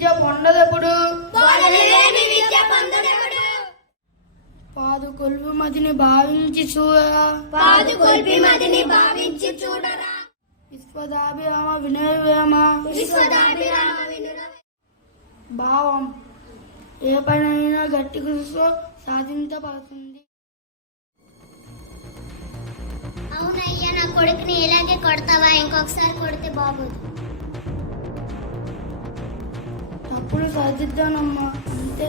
విద్య పొందదెప్పుడు పాదు కొల్పు మదిని భావించి చూడరా విశ్వదాభిరామ వినయవేమ భావం ఏ పనైనా గట్టి కృషితో సాధించబడుతుంది. అవునయ్యా, నా కొడుకుని ఇలాగే కొడతావా? ఇంకొకసారి కొడితే బాగోదు. తప్పుడు సరిదిద్దానమ్మా, అంతే.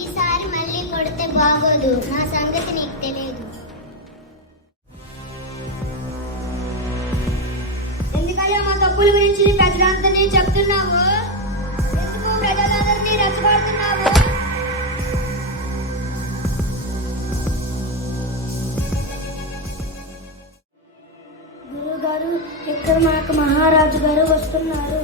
ఈసారి మళ్ళీ కొడితే బాగోదు. నా సంగతి నీకు తెలియదు. ఎందుకయ్యా మా తప్పుల గురించి ప్రజలందరినీ చెప్తున్నావు? ఎందుకు ప్రజలందరినీ రెచ్చగొడుతున్నావు? గురువు గారు, ఇక్కడ నాకు మహారాజు గారు వస్తున్నారు.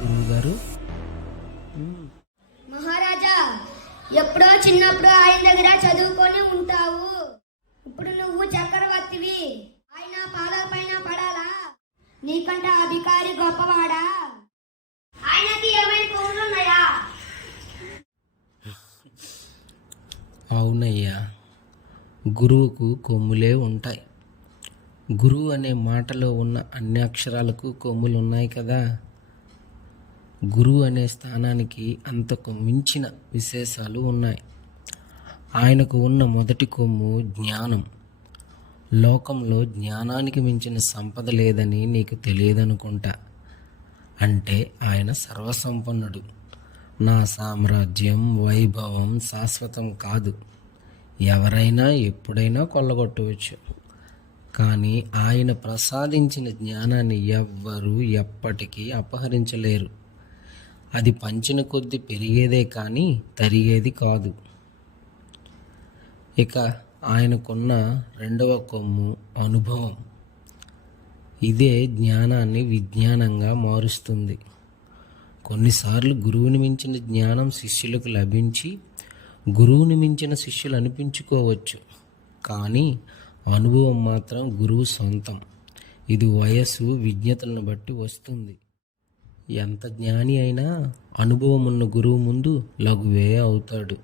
గురువుగారు, మహారాజా, ఎప్పుడో చిన్నప్పుడు ఆయన దగ్గర చదువుకొని ఉంటావు. ఇప్పుడు నువ్వు చక్రవర్తివి. ఆయన పాదాల పైన పడాలా? నీకంటే అధికారి గొప్పవాడా? ఆయనకి ఏమైనా కొమ్ములున్నాయా? అవునయ్యా, గురువుకు కొమ్ములే ఉంటాయి. గురువు అనే మాటలో ఉన్న అన్ని అక్షరాలకు కొమ్ములు ఉన్నాయి కదా. గురువు అనే స్థానానికి అంతకు మించిన విశేషాలు ఉన్నాయి. ఆయనకు ఉన్న మొదటి కొమ్ము జ్ఞానం. లోకంలో జ్ఞానానికి మించిన సంపద లేదని నీకు తెలియదనుకుంటా. అంటే ఆయన సర్వసంపన్నుడు. నా సామ్రాజ్యం, వైభవం శాశ్వతం కాదు. ఎవరైనా ఎప్పుడైనా కొల్లగొట్టవచ్చు. కానీ ఆయన ప్రసాదించిన జ్ఞానాన్ని ఎవ్వరూ ఎప్పటికీ అపహరించలేరు. అది పంచిన కొద్దీ పెరిగేదే కానీ తరిగేది కాదు. ఇక ఆయనకున్న రెండవ కొమ్ము అనుభవం. ఇదే జ్ఞానాన్ని విజ్ఞానంగా మారుస్తుంది. కొన్నిసార్లు గురువుని మించిన జ్ఞానం శిష్యులకు లభించి గురువుని మించిన శిష్యులు అనిపించుకోవచ్చు. కానీ అనుభవం మాత్రం గురువు సొంతం. ఇది వయస్సు, విజ్ఞతలను బట్టి వస్తుంది. ఎంత జ్ఞాని అయినా అనుభవం ఉన్న గురువు ముందు లఘువే అవుతాడు.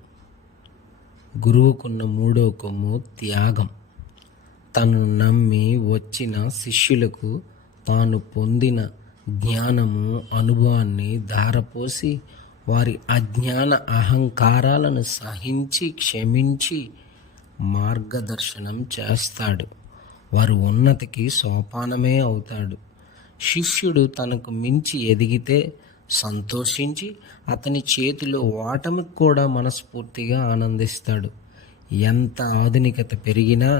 గురువుకున్న మూడో కొమ్ము త్యాగం. తనను నమ్మి వచ్చిన శిష్యులకు తాను పొందిన జ్ఞానము, అనుభవాన్ని ధారపోసి వారి అజ్ఞాన అహంకారాలను సహించి క్షమించి మార్గదర్శనం చేస్తాడు. వారు ఉన్నతికి సోపానమే అవుతాడు. శిష్యుడు తనకు మించి ఎదిగితే సంతోషించి అతని చేతిలో ఓటమికి కూడా మనస్ఫూర్తిగా ఆనందిస్తాడు. ఎంత ఆధునికత పెరిగినా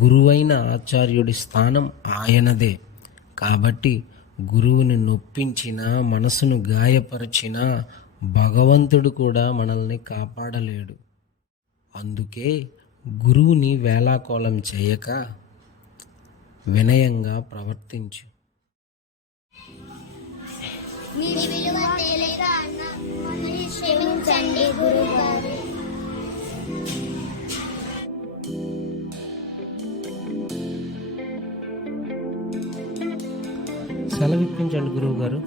గురువైన ఆచార్యుడి స్థానం ఆయనదే. కాబట్టి గురువుని నొప్పించినా, మనసును గాయపరిచినా భగవంతుడు కూడా మనల్ని కాపాడలేడు. అందుకే గురువుని వేళాకోళం చేయక వినయంగా ప్రవర్తించు. మీ విలువ తెలియక అన్న క్షమించండి గురువుగారు. సెలవిప్పించండి గురువు గారు.